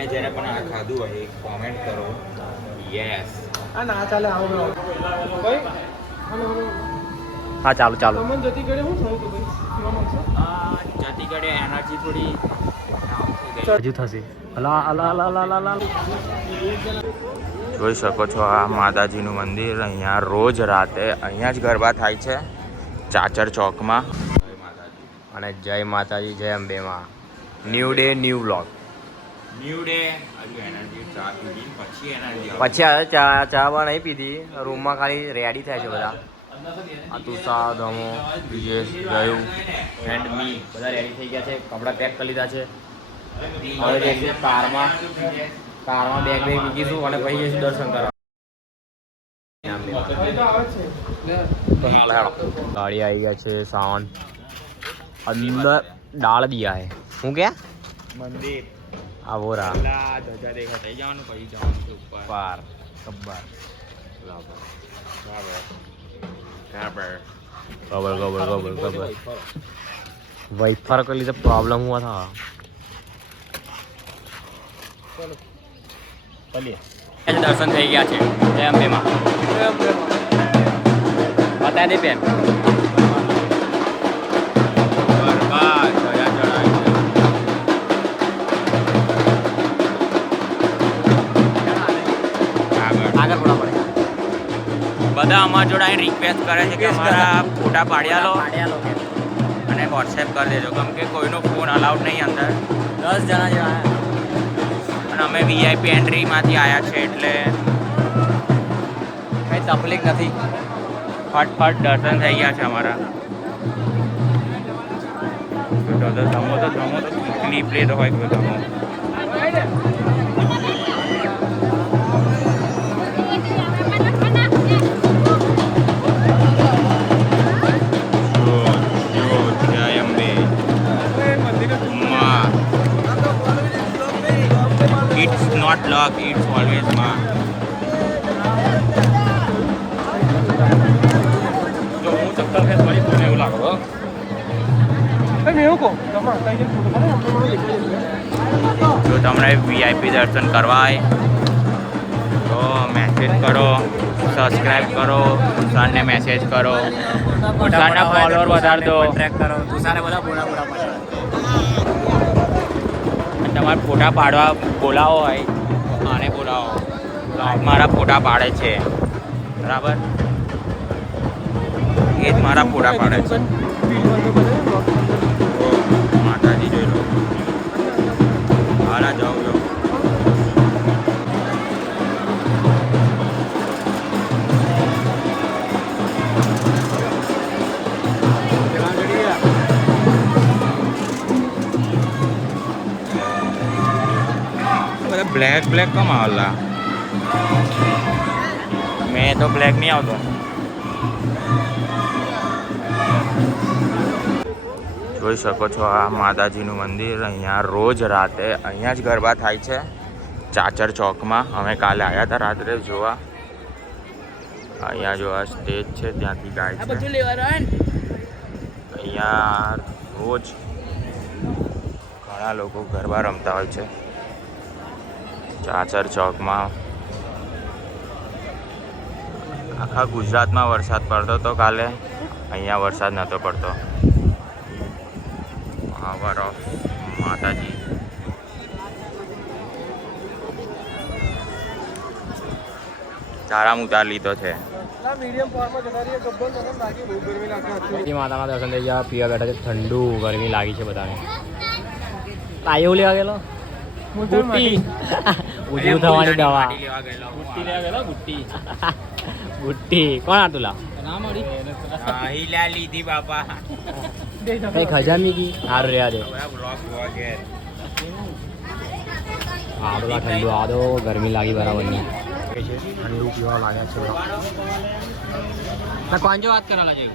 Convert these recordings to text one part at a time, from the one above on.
અને જેને પણ આ ખાધું હોય કોમેન્ટ કરો યસ. આ ના ચાલે આવો ભાઈ. હા ચાલુ ચાલુ. તમને જતી ઘડે શું થયું હતું ભાઈ? જતી ઘડે એનર્જી થોડી હજુ થશે. અલા અલા અલા અલા અલા. જોઈ શકો છો આ માતાજીનું મંદિર. અહીંયા રોજ રાતે અહીંયા જ ગરબા થાય છે ચાચર ચોકમાં. અને જય માતાજી, જય અંબે માં. New day new vlog. New day. હજુ એનર્જી ચા પીધી પછી એનર્જી પછી હવે ચા બા નહીં પીધી, રૂમમાં ખાલી રેડી થાય છે બધા. અતુષા, ધમો, વિજેશ, ગયું એન્ડ મી બધા રેડી થઈ ગયા છે. કપડાં પેક કરી લીધા છે. હવે જઈશું કારમાં બેગ મૂકીશું અને પછી જઈશું દર્શન કરવા. ગાડી આવી ગયા છે. સાવન અંદર ડાળ દિયા હે. શું કે મંદિર આવો રા ધજા દેખા થઈ જવાનું પછી જવાનું છે ઉપર. પાર કબ્બર ગબર વાઇફર के लिए प्रॉब्लम हुआ था. દર્શન થઈ ગયા છે. જય અંબે માં. બતા દે બેન. બધા અમારા જોડે આવીને રિક્વેસ્ટ કરે છે કે અમારા ફોટા પાડ્યા લો અને વોટ્સએપ કરી દેજો, કેમ કે કોઈનો ફોન અલાઉડ નહીં અંદર. 10 જણા જેવા. અને અમે વીઆઈપી એન્ટ્રીમાંથી આવ્યા છે એટલે કઈ તકલીફ નથી. ફટફટ દર્શન થઈ ગયા છે અમારા. ધમો તો ક્લિપ લેતો હોય કોઈ ધમો. It's not luck, it's always ma. જો હું ચક્કર ફેસ કરી તો એવું લાગો. જો તમને વીઆઈપી દર્શન કરવા હોય તો મેસેજ કરો, સબસ્ક્રાઈબ કરો, સરને મેસેજ કરો, સરના ફોલોઅર વધાર દો. ટ્રેક કરો. તુષારે બધા બોલા પડે. તમારે ફોટા પાડવા બોલાવો હોય આને બોલાવો તો મારા ફોટા પાડે છે બરાબર. એ જ મારા ફોટા પાડે છે. માતાજી જોઈ લો. હાલા જાઓ જાઓ. બ્લેક કમ આવલા. મેં તો બ્લેક નહીં આવતો. જોઈ શકો છો આ માતાજીનું મંદિર. અહીંયા રોજ રાતે અહીંયા જ ગરબા થાય છે ચાચર ચોકમાં. અમે કાલે આવ્યા હતા રાત્રે જોવા. અહીંયા જો આ સ્ટેજ છે ત્યાંથી ગાય છે. અહીંયા રોજ ઘણા લોકો ગરબા રમતા હોય છે ચાચર ચોકમાં. આખા ગુજરાતમાં વરસાદ પડતો હતો કાલે, અહીંયા વરસાદ નહોતો પડતો. પાવર ઓફ માતાજી. તારામ ઉતાર લીધો છે. માતાના દર્શન થઈ ગયા. પીવા બેઠા છે. ઠંડુ ગરમી લાગી છે બધાને. તાયો લેવા ગયેલો ગુટ્ટી. ઉજવું થવાની દવા. ગુટ્ટી લેવા ગયેલો. ગુટ્ટી કોણ હતું લા? લીધી બાપા. કઈ ખજાન મીકી સારું રહ્યા દે. હા પેલા ઠંડુ આ દો. ગરમી લાગી બરાબર નહીં. ઠંડુ પીવા લાગ્યા છે. કોણ જો વાત કરેલા છે?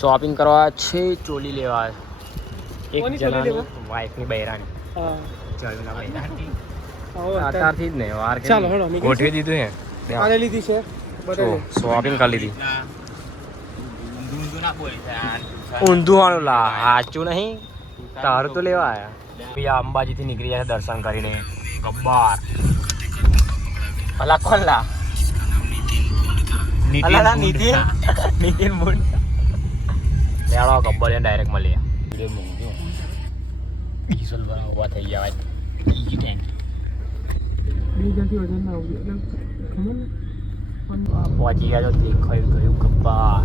શોપિંગ કરવા છે. ચોલી લેવા એક જણાની વાઈફની બૈરાની અત્યારથી જ ને વાર ચાલો, હેડો, નીકળી ગોઠવી દીધું હે આને લીધી છે બધાને. શોપિંગ કરી લીધી ઊંધું વાળું લા સાચું નહીં તારું તો લેવા આયા અંબાજી થી નીકળી જાય દર્શન કરીને ગબ્બર અલા કોણ લા નીતિન મુંડ લેવાનો ગબ્બર ડાયરેક્ટ મળીએ ડીઝલ વાળા ઉભા થઈ ગયા બીજાથી વધારે ના આવડી એટલે ખબર ને? પહોંચી ગયા તો દેખાયું ગયું ગબ્બર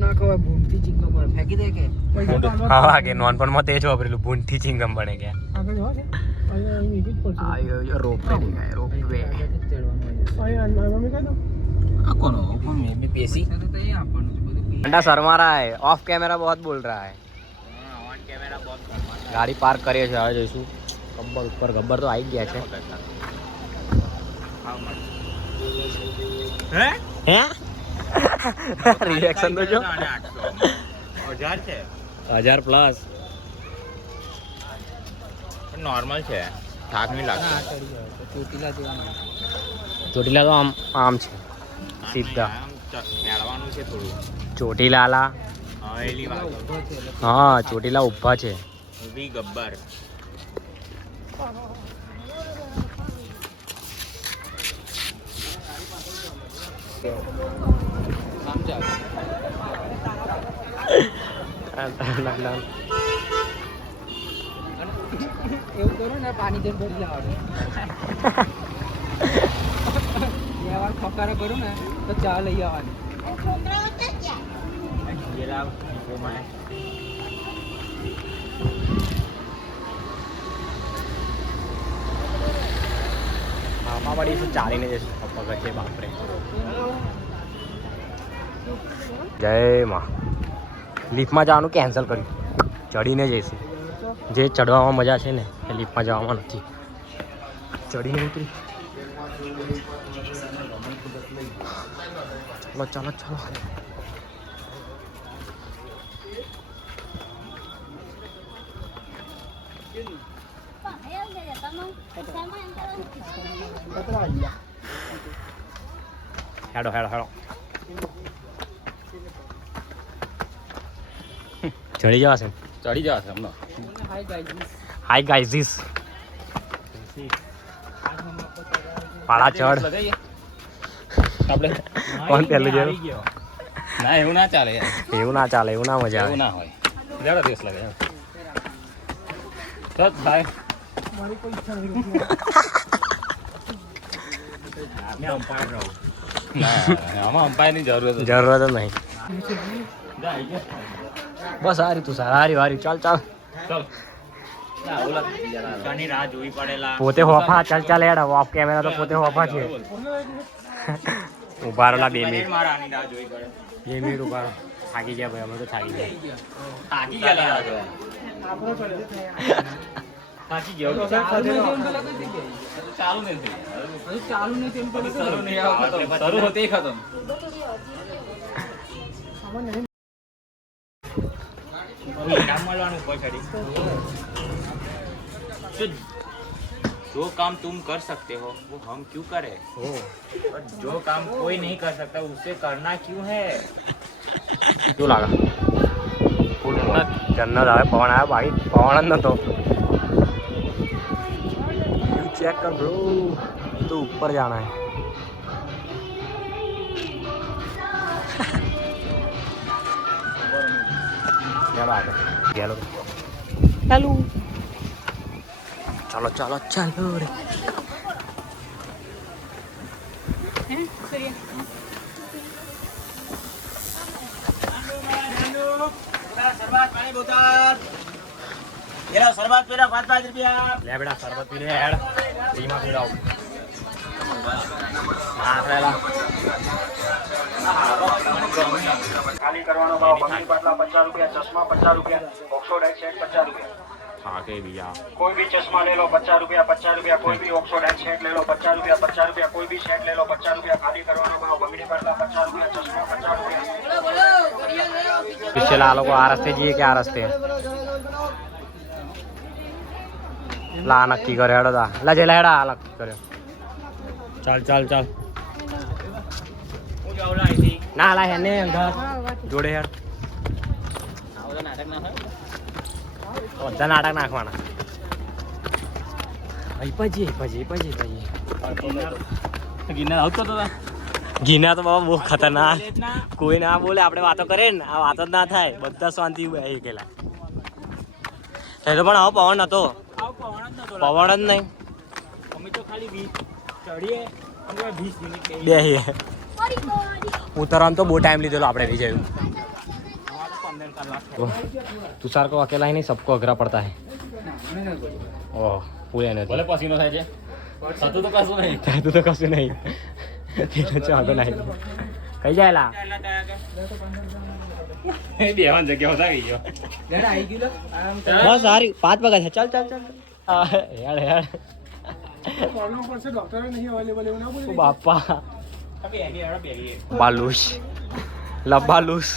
ના ખબર ભૂંગથી ચીંગમ પડે ફેંકી દે કે પૈસા તો આમાં હા કે નોનપણમાં તે જ વાપરેલું ભૂંડથી ચિંગમ બને ગયા આગળ જવા છે. અહીંયા અહીં નીકળી જ પડશે. આયો રોપવે દેખાય રોપવે અહીંયા મમ્મી કહી દો. આ કોનો મેં भी पेशी તો અહીંયા આપવાનું છે બધું अंडा शर्मा रहा है ऑफ कैमरा बहुत बोल रहा है गाड़ी पार्क કરીએ છે હવે જઈશું ગબ્બર ઉપર ગબ્બર તો આવી ગયા છે હે રિએક્શન તો જો 1000 છે 1000 પ્લસ પણ નોર્મલ છે થાક નહીં લાગતો ચોટીલા જેવા ચોટીલા તો આમ છે સીધા મેળવાનું છે થોડું ચોટીલાલા હવેલી વાળો હા ચોટીલા ઊભા છે વી ગબ્બર એવું કરું ને પાણી જઈને ભરી લાવવાનું બે વાર ખોકારો કરું ને તો ચા લઈ આવવાની આમાં પડીશું ચાલીને જઈશું પપ્પા છે બાપરે જય માં લિફ્ટમાં જવાનું કેન્સલ કર્યું ચડીને જઈશું જે ચડવામાં મજા છે ને એ લિફ્ટમાં જવામાં નથી ચડીને ઉતરી ચાલો ચાલો ચાલો હેડો હેડો હેડો ચડી જવાશે ચડી જશે હમણાં હાઈ ગાઈઝીસ પાડા ચડ આપણે કોણ પહેલું જેવું ના એવું ના ચાલે યાર એવું ના ચાલે એવું ના મજા એવું આવે ના હોય જરા દિવસ લાગે તો થાય મારી કોઈ ઈચ્છા નહીં હોતી. મેં અમ્પાયર રહું ના આમાં અમ્પાયરની જરૂરત જ જરૂરત જ નહીં જાય બસ હારી તું સારા હારી હારી ચાલ ચાલ ચાલ શની રાહ જોવી પડેલા પોતે હોફા ચાલ ચાલ હેડ ઓફ કેમેરા તો પોતે હોફા છે ઉભા રહેલા 2 મિનિટ મારા આની રાહ જોવી પડે 2 મિનિટ ઉભા રહો થાકી ગયા ભાઈ અમે તો થાકી ગયા થાકી ગયા આપણે પહેલેથી થયા. થાકી ગયો ચાલુ નહીં તેમ પેલા કઈ થઈ ચાલુ નથી ગઈ હજુ ચાલુ નહીં તેમ પેલા કઈ શરૂ નહીં ખતમ શરૂ હોતે ખતમ આમાં નહીં. ઇનામ મળવાનું ઉપર ચડી तो जो काम तुम कर सकते हो वो हम क्यों करें और जो काम कोई नहीं कर सकता उसे करना क्यों है શું લાગે ફૂલ જન્નત આવે પવન આવે ભાઈ પવન જ નતો ચેક કર બ્રો તો ઉપર જાના है चलो आगे चलो चलो चलो चलो चलो रे शरबत पीरा 5 रुपया ले बेटा शरबत पी ले हेड धीमा पीराओ हाथ लेला ખાલી કરવાનો ભાવ બંગડી પાટલા 50 રૂપિયા ચશ્મા 50 રૂપિયા ઓક્સફોર્ડ એક્સેટ 50 રૂપિયા थाके भैया कोई भी चश्मा ले लो 50 रुपया कोई भी ऑक्सफोर्ड एक्सेट ले लो 50 रुपया कोई भी सेट ले लो 50 रुपया खाली करવાનો ભાવ બંગડી પાટલા 50 રૂપિયા ચશ્મા 50 રૂપિયા पिछले आ लोग आ रास्ते जिए क्या रास्ते લા નક્કી કર્યો હેડો તા લા જેલા હેડા આ નક્કી કર્યો ચાલ ચાલ ચાલ ના લા હેને અંગા જોડે હેડ બધા નાટક નાખવાના ગિરનાર તો બાબા બહુ ખતરનાક કોઈ ના બોલે આપણે વાતો કરે ને આ વાતો જ ના થાય બધા શાંતિ ગયેલા એ તો પણ આવો પવન હતો પવન જ નહીં બે ઉતરવાનું તો બહુ ટાઈમ લીધેલો આપણે બી જયું तुषार को अकेला ही नहीं सबको अगरा पड़ता है ओह पूरे एनर्जी बोले पसीनो થાય છે સાતું તો કશું નહીં તેનો ચાલો નહીં કઈ જાયલા એ બેવાન જગ્યા હોતા ગઈ ગયો લેડા આવી ગયો બસ સારી 5 વાગ્યા છે ચાલ ચાલ ચાલ યાર યાર प्रॉब्लम पर से डॉक्टर नहीं अवेलेबल है ना बोले બાપા બાલુશ લબાલુશ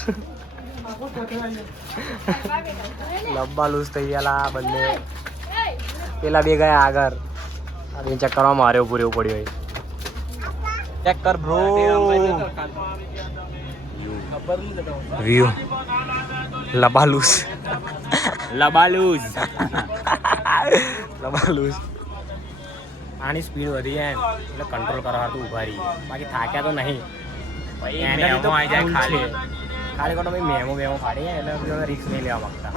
લબ્બાલુસ થઈ ગયેલા બંને પેલા બે ગયા આગળ આ બે ચક્કરમાં માર્યો પૂર્યો પડ્યો ચેક કર બ્રો વ્યૂ લબાલુસ લબાલુસ લબાલુસ આની સ્પીડ વધી જાય ને એટલે કંટ્રોલ કરવા તો ઉભા રહી બાકી થાક્યા તો નહીં ખાલી કોનો ભાઈ મેમો ફાડી જાય એટલે રિક્સ નહીં લેવા માંગતા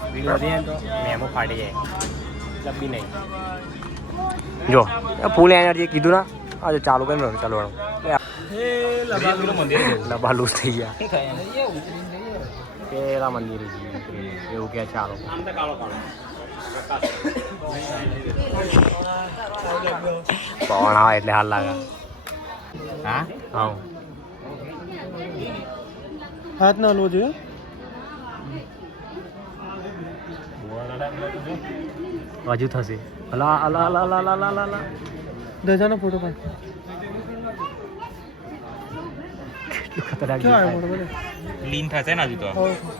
સ્પીડ વધી જાય ને તો મેમો ફાડી જાય મતલબ બી નહીં જો ફૂલ એનર્જી કીધું ના આજે ચાલુ કરી રહ્યું ચાલુ લબાલુસ થઈ ગયા પેલા મંદિર એવું કે ચાલો પવન આવે એટલે હાલ લાગે હા હા हाथ ना लो जो હજુ થશે અલા અલા અલા અલા અલા અલા અલા दजाना फोटो पर ખતરનાક क्या है फोटो बोले લીન થશે ને હજુ તો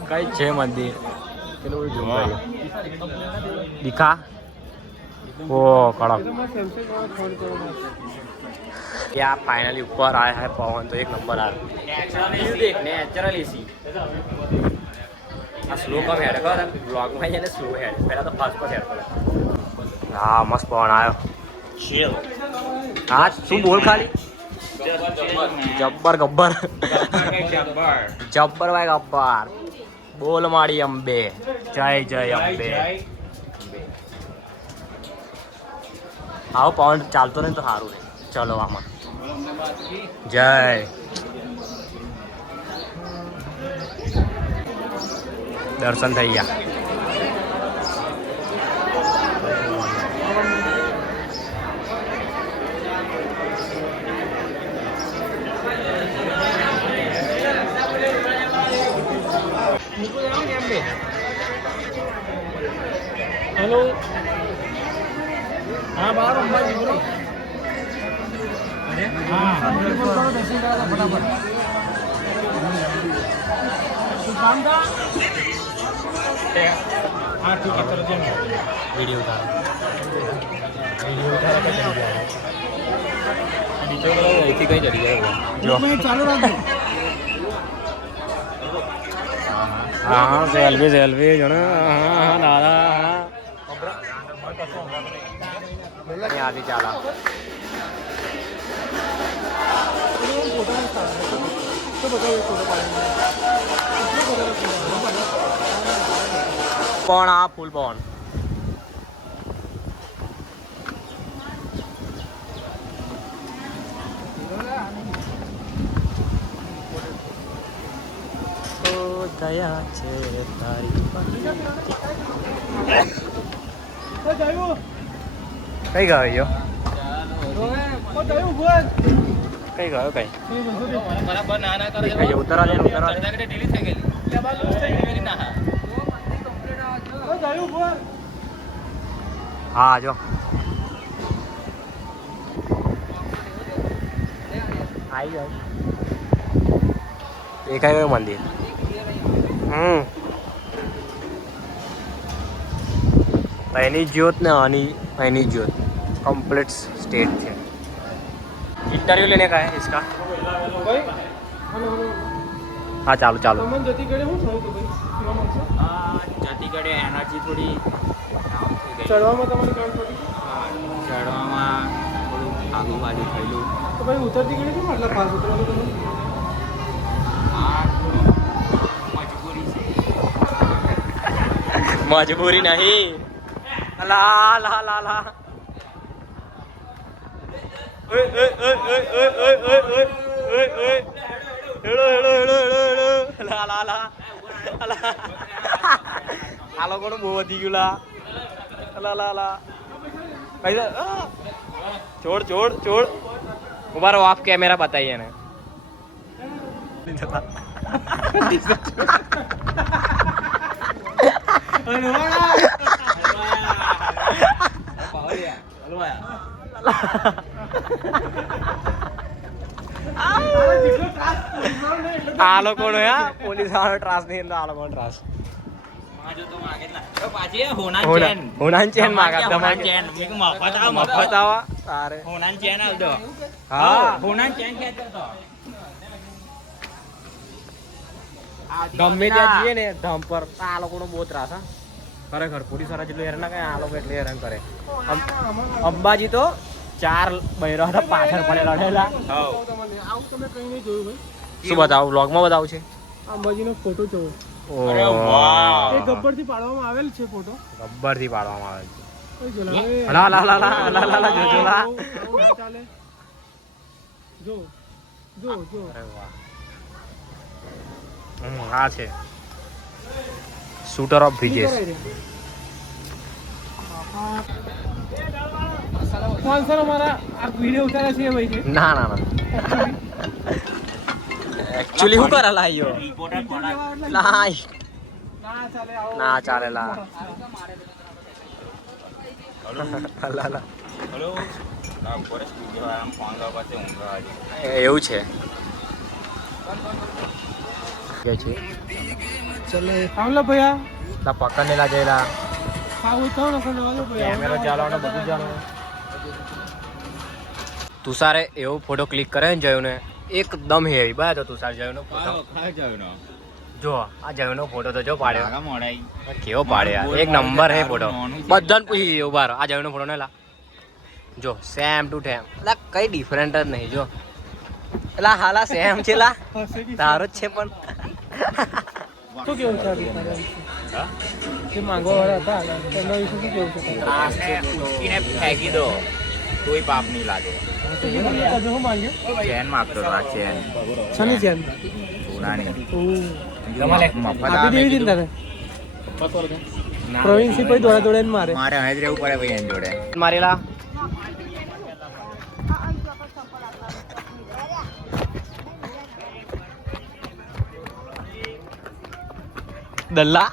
કઈ છે મંદિર પેલું જોવા દીખા ઓ કડક तो मैं सेल्फी का फोन करो यार फाइनली ऊपर आया है पवन तो एक नंबर आया नेचुरल देख नेचुरल एसी आ स्लो कम हेड कर ब्लॉग में जाने स्लो हेड पहला तो फास्ट पर हेड कर हां मस्त पवन आयो चिल आज तू बोल खाली जब्बर गब्बर जब्बर भाई गब्बर बोल मारी अंबे जय जय अंबे आओ पवन ચાલતો રહે તો સારું રહે ચલો આમાં જય દર્શન થઈ ગયા हेलो हाँ बाहर अंबाजी बोलो हाँ दर्शन करा था फटाफट काम था हाँ ठीक है चलो चलो वीडियो उतार ऐसी कहीं चली गया जो मैं चालू रख दो हाँ सेल्फी जो ना हाँ दादा यहाँ से चला पवन आ फुल पवन दया छे तारी कई गयो कई गयो कई બરાબર ના ના કરે कई उतरा दे ઢીલી થઈ ગયેલી લબાલુસ થઈ ગયેલી ના हाँ जो आई गए एक है मंदिर એની જ્યોત ને આની એની જ્યોત कंप्लीट स्टेट थे इंटरव्यू लेने का है इसका ભાઈ હલો હલો हाँ चालू चालू તમને જતી કરે હું થયું તો ભાઈ પીવા માંગશો જતી ઘડે એનર્જી થોડી ચડવામાં તમારી ગાંઠ પડી ચડવામાં થોડું આગુબાજુ થયેલું તો ભાઈ ઉતરતી ઘડી કેમ આટલા ફાસ્ટ ઉતરવાનું તમે मजबूरी नहीं ला ला ला ला ओए ओए ओए ओए ओए ओए ओए ओए ओए hello hello hello hello hello ला ला ला ला આ લોકોનું બહુ વધી ગયું લા લા લા લા પૈસા છોડ છોડ છોડ ઉભા રહો આપ કેમેરા બતાઈએ ને આ લોકોનો પોલીસ વાળો ત્રાસ નહીં આ લોકોનો ત્રાસ હોનાન ચેન માગા તમારે મફત આવા તારે હોનાન ચેન આલ દો હા હોનાન ચેન ખેંચો તો ગમે ત્યાં જઈએ ને ધમ પર આ લોકોનો બહુ ત્રાસ હા ખરેખર પોલીસ વાળા જેટલું હેરાન ના કરે આ લોકો એટલે હેરાન કરે અંબાજી તો 4 બૈરા હતા પાછળ પડેલા રહેલા આવું તમે કઈ નહીં જોયું ભાઈ શું બતાવું વ્લોગમાં બતાવું છે અંબાજીનો ફોટો જોવો અરે વાહ એ ગબ્બરથી પાડવામાં આવેલ છે ફોટો ગબ્બર થી પાડવામાં આવે કઈ જોલા છે લા લા લા લા લા લા લા જોજો લા આવું ના ચાલે જો જો જો અરે વાહ આ છે શૂટર ઓફ બ્રિજેસ સ્પોન્સર અમારા આ વિડિયો ઉતારે છે ભાઈ છે ના ના ના એકચ્યુઅલી હું કરા લાયો લાય ના ચાલે આવો ના ચાલે લા લા લા હેલો ના ફોરેસ્ટ સ્ટુડિયો આમ ફોન કરવા પાસે ઊંઘવા એવું છે કે છે ચલે આવલો ભૈયા તા પકડને લા જઈલા આવું તો ન કરવાનો ભૈયા કેમેરો ચાલવાનો બધું ચાલવાનું તુષારે એવો ફોટો ક્લિક કરે ને જયુને એકદમ હેવી બાય તો તુષાર જયુનો ફોટો જો આ જયુનો ફોટો તો જો પાડ્યો મોડાઈ કેવો પાડે યાર એક નંબર હે ફોટો બધાને પૂછી ગયો બાર આ જયુનો ફોટો ને લા જો સેમ ટુ સેમ લા કઈ ડિફરન્ટ જ નહીં જો લા હાલા સેમ છે લા તારો જ છે પણ શું કેવું છે જે માંગવા વાળા હતા તેમના વિશે શું કેવું છે ઉઠીને ફેંકી દો કોઈ પાપ નહીં લાગે તમે શું માંગ્યો ચેન માગતો હતો આ ચેન શની છે સોનાની મફત આપી દેવી હતી ને તારે પ્રવીણસિંહ ભાઈ દોડા દોડા મારે મારે અહીં જ રહેવું પડે ભાઈ એની જોડે મારેલા દલ્લા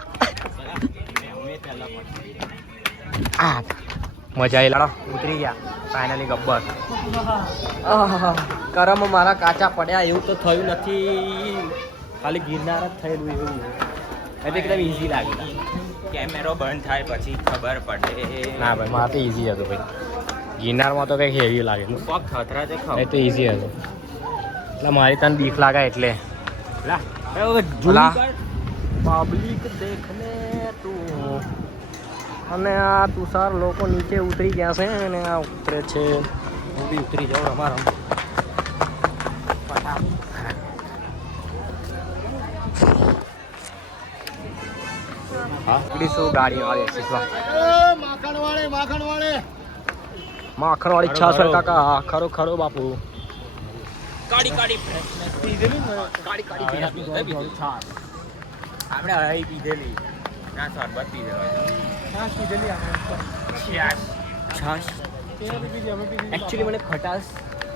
આ મજા આવી લાડો ઉતરી ગયા ફાઇનલી ગબ્બર કરમ મારા કાચા પડ્યા એવું તો થયું નથી ખાલી ગિરનાર જ થયેલું એવું એ તો એકદમ ઈઝી લાગે કેમેરો બંધ થાય પછી ખબર પડે ના ભાઈ મારે તો ઈઝી હતું ભાઈ ગિરનારમાં તો કંઈક હેવી લાગે પગ ખતરા તે એ તો ઈઝી હતું એટલે મારી તને બીક લાગે એટલે પબ્લિક દેખને તું અને આ તુષાર લોકો નીચે ઉતરી ગયા છે અને આ ઉતરે છે હું બી ઉતરી જાઉં અમારા શું ગાડી આવે માખણ વાળી છાસ કાકા ખરો ખરો બાપુ કાડી કાડી આપણે હઈ પીધેલી ના શરબત પીધેલો છાશ પીધેલી આપણે છાસ એકચ્યુઅલી મને ખટાશ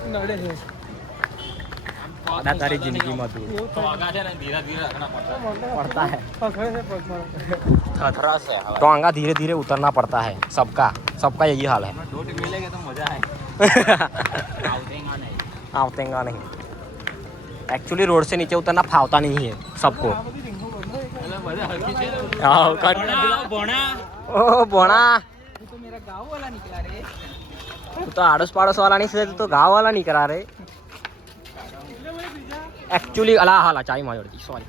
નડે છે આના તારી જિંદગીમાં તું पड़ता है थथरा से तो आंगा धीरे धीरे उतरना पड़ता है सबका यही हाल है मिलेगा तो मजा है आवतेंगा नहीं एक्चुअली रोड से नीचे उतरना फावता नहीं है सबको ओ बोना तेरा गाँव वाला निकला रे तू तो आड़ोस पाड़ोस वाला नहीं से तो गाँव वाला नहीं करा रे एक्चुअली अला हाला चाय मार दी सॉरी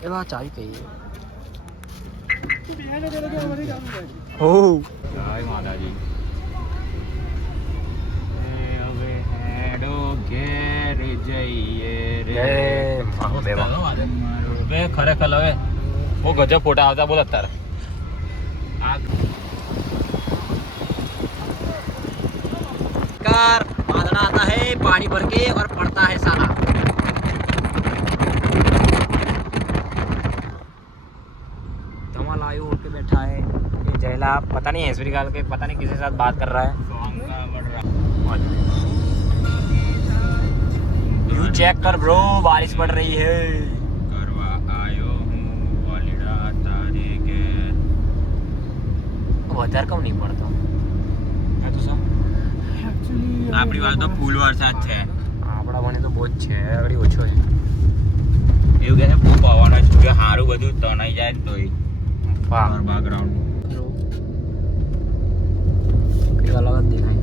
એ વા ચાવી કઈ હો જય માતાજી હવે હેડો ઘેર જઈએ રે બે ખરેખર હવે બહુ ગજબ ફોટા આવતા બોલ અત્યારે कार बादल आता है पानी भर के और पड़ता है साला धमाल आयु उठ के बैठा है ये जयला पता नहीं ऐश्वर्य काल के पता नहीं किसी के साथ बात कर रहा है यू चेक कर ब्रो बारिश पड़ रही है કરવા આયો હું વાલીડા તારે ઘેર વધારે કમ નહીં પડતો આ તો શું આપણી વાત તો ફૂલ વરસાદ છે આપણા મને તો બહુ જ છે આગળ ઓછો છે એવું કહે છે બહુ પવન જ છે સારું બધું તણાઈ જાય ને તોય વાહ બેકગ્રાઉન્ડ કઈ અલગ જ દેખાય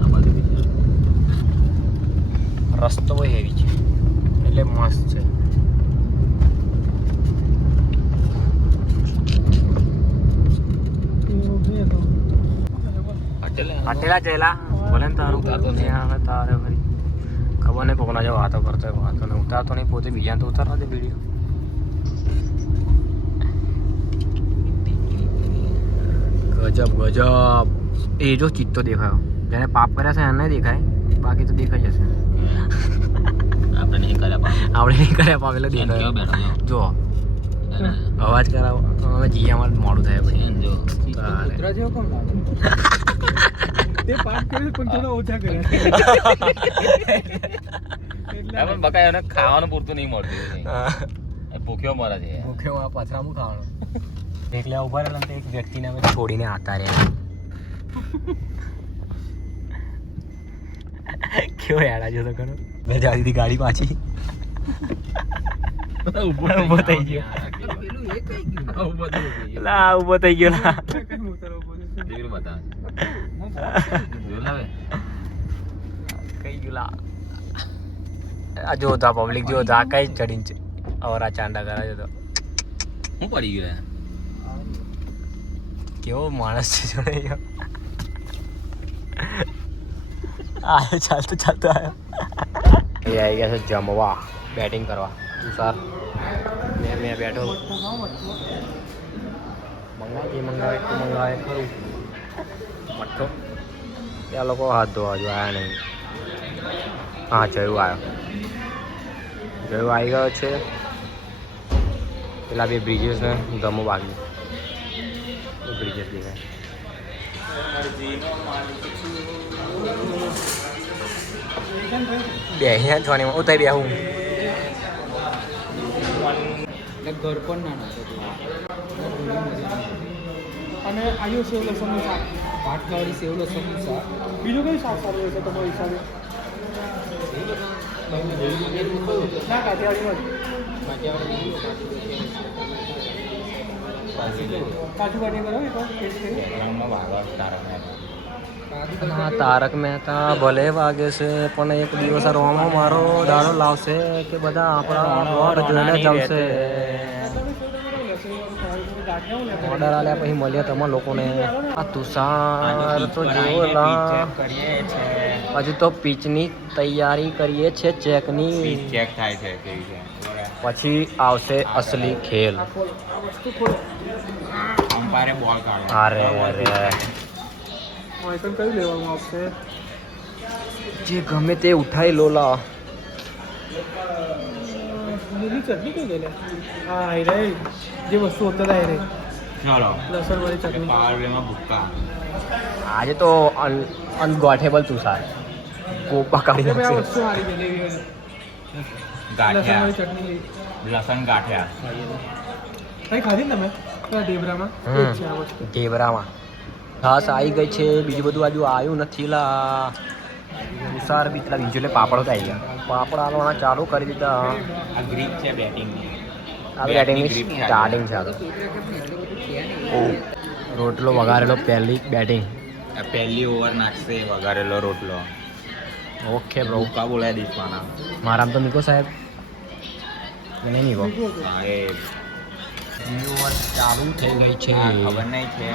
આ બધું બીજું રસ્તો બહુ હેવી છે એટલે મસ્ત છે હટેલા જયલા બોલે ને તારું ઉતારતો નહીં આવે તારે ફરી ખબર નહીં કોકના જેવો વાતો કરતો હોય વાતો નહીં ઉતારતો નહીં પોતે બીજા તો ઉતારવા દે વિડીયો ગજબ ગજબ એ જો ચિત્તો દેખાયો જેને પાપ કર્યા છે એને દેખાય બાકી તો દેખાઈ જશે આપણે નહીં કર્યા આપણે નહીં કર્યા પામેલો દેખાય બેઠો જો અવાજ કરાવો હવે જીયામાં મોડું થાય પછી જો કૂતરા જેવો કેમ લાગે તે પાઠ કર્યો પણ થોડા ઓછા કર્યા પણ બકાય એને ખાવાનું પૂરતું નહીં મળતું ભૂખ્યો મરે છે મુખ્યમાં પથરામું ખાવાનું એટલે ઉભા રહેલા તો એક વ્યક્તિને અમે છોડીને આતા રહ્યા કેવો યાડા જતો કરો મેં જા દીધી ગાડી પાછી ઉભો થઈ ગયો પેલું એ કઈ ગયું લા ઉભો થઈ ગયો લા કઈ ગયું લા આ જોતા પબ્લિક જોતા કઈ ચડીને છે અવરા ચાંડા કરા જતો હું પડી ગયો કેવો માણસ છે જોડે આયો ચાલતો ચાલતો આવ્યો એ આવી ગયા છે જમવા બેટિંગ કરવા તુષાર મેં બેઠો મંગાવે જે મંગાવે તો મંગાવે ખરું મઠ્ઠો ત્યાં લોકો હાથ ધોવા જો આવ્યા નહીં હા જયું આવ્યો જયું આવી ગયો છે પેલા બે બ્રિજેસ ને ગમો બાકી બ્રિજેસ દેખાય બે અહીંયા છોની ઉતારી બે હું ઘર પણ ના નાખે અને આયુ સેવ લસણનું શાક ભાટખાવાળી સેવ લસણનું શાક બીજું કયું શાક સારું રહેશે તમારા હિસાબે ના કાઠિયાવાડીમાં કાજુ કાઢી કરો તો ટેસ્ટ કરી હા તારક મહેતા ભલે વાગે છે પણ એક દિવસ રોમો મારો દાડો લાવશે કે બધા આપણા ઓર્ડર જોઈને જમશે ઓર્ડર આલ્યા પછી મળ્યા તમારા લોકોને આ તુષાર તો જોલા હજુ તો પિચની તૈયારી કરીએ છે ચેકની ચેક થાય છે કેવી છે પછી આવશે અસલી ખેલ અમ્પાયરે બોલ કાઢે અરે અરે આઈટમ કયું લેવાનું આવશે જે ગમે તે ઉઠાઈ લોલા લીલી ચટણી કઈ ગયેલી હા આઈ રે જે વસ્તુ હોતા આઈ રે ચલો લસણ વાળી ચટણી પાવરમાં ભૂક્કા આજે તો અનગોઠેબલ તુષાર કોપા કાઢી ભાઈ આ નાખશે વસ્તુ સારી ગયેલી લસણ ગાંઠિયા વાળી ચટણી લસણ ગાંઠિયા કઈ ખાધી ને તમે કયા ઢેબરામાં એ જ છે આ વસ્તુ ઢેબરામાં ઘાસ આવી ગઈ છે બીજું બધું આજુ આવ્યું નથી લા તુષાર બી પેલા બીજું એટલે પાપડો તો આવી ગયા પાપડ આલવાના ચાલુ કરી દીધા આ ગ્રીક છે બેટિંગ આ બેટિંગની grip થાય. સ્ટાર્ટિંગ છે આ તો. રોટલો વઘારેલો પહેલી બેટિંગ. આ પહેલી ઓવર નાખશે વઘારેલો રોટલો. Okay bro. ભૂકા બોલાય દીપાના. મારામ તો નીકો સાહેબ નહીં નીકો. સાહેબ બીજી ઓવર ચાલુ થઈ ગઈ છે. આ ખબર નહીં છે.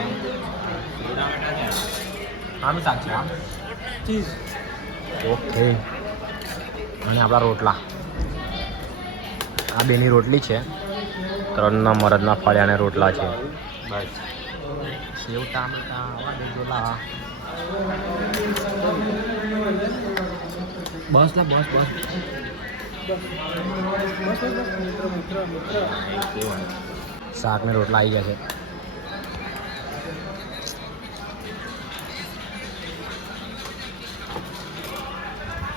આનું શાક છે આ. Cheese okay. અને આપણા રોટલા. આ બેની રોટલી છે. 3 મરદના ફળિયા અને રોટલા છે. બસ સેવ ટામેટા આવા રોટલા. બસ લા બસ બસ. શાક ને રોટલા આવી ગયા છે.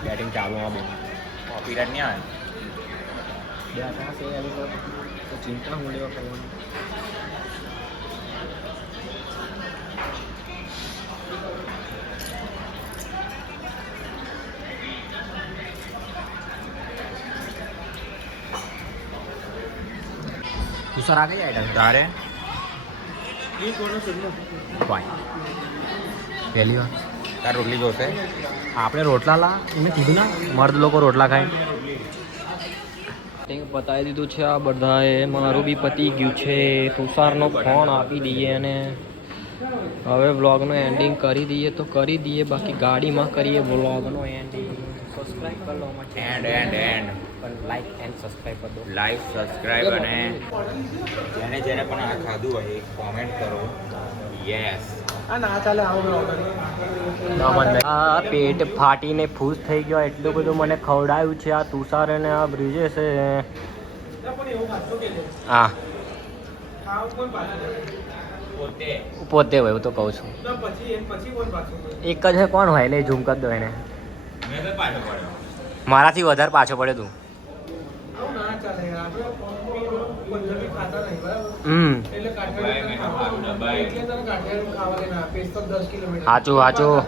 બેટિંગ ચાલુ આ બેન. કોપીરાઇટ નહીં આવે. ચિંતા હું લેવા કરવાની. તું સર આ કઈ આઈટમ તારે પહેલી વાર તાર રોટલી જોશે. આપણે રોટલા લા એમને કીધું ના મર્દ લોકો રોટલા ખાય. પતાવી દીધું છે આ બધાએ. મારું બી પતી ગયું છે. તુષારનો ફોન આપી દઈએ અને હવે વ્લોગનું એન્ડિંગ કરી દઈએ તો કરી દઈએ. બાકી ગાડીમાં કરીએ વ્લોગનો એન્ડિંગ. સબસ્ક્રાઈબ કરી લો એન્ડ એન્ડ એન્ડ પણ લાઈક એન્ડ સબસ્ક્રાઈબ કરી દો. લાઈક સબસ્ક્રાઈબ અને જેને જેને પણ આ ખાધું હોય એ કોમેન્ટ કરો. યસ. આ ના ચાલે આવો આ પેટ ફાટીને ફૂસ થઈ ગયો. એટલું બધું મને ખવડાવ્યું છે આ તુષાર અને આ બ્રિજેશે. હા પોતે હોય હું તો કહું છું. એક જ હે કોણ હોય એટલે ઝૂમ કરી દો એને. મેં તો પાછો પડ્યો. મારાથી વધારે પાછો પડે તું. સાચું સાચું.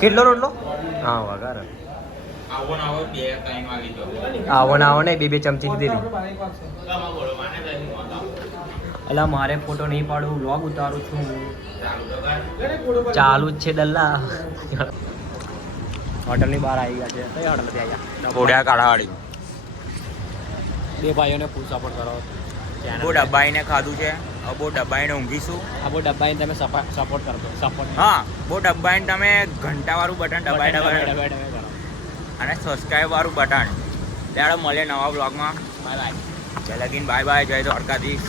કેટલો રોટલો? હા વઘાર. આવો ને આવો 2-3 વાર લીધો. આવો ને આવો ને 2 ચમચી લીધેલી. અલા મારે ફોટો નહીં પાડું. વ્લોગ ઉતારું છું. ચાલુ જ છે ડલ્લા. હોટલની બહાર આવી ગયા છે. કઈ હોટલથી આવ્યા? ઘોડિયા કાઢાવાળી. 2 ભાઈઓને ફૂલ સપોર્ટ કરો. બહુ ડબ્બાઈને ખાધું છે. હવે બહુ ડબ્બાઈને ઊંઘીશું. આ બહુ ડબ્બાઈને તમે સપોર્ટ કરતો. સપોર્ટ હા બહુ ડબ્બાઈને તમે ઘંટાવાળું બટન દબાઈ કરો. અને સબસ્ક્રાઈબ વાળું બટન. ત્યારે મળે નવા બ્લોગમાં. Bye bye. જય લગીન બાય બાય. જય દ્વારકાધીશ.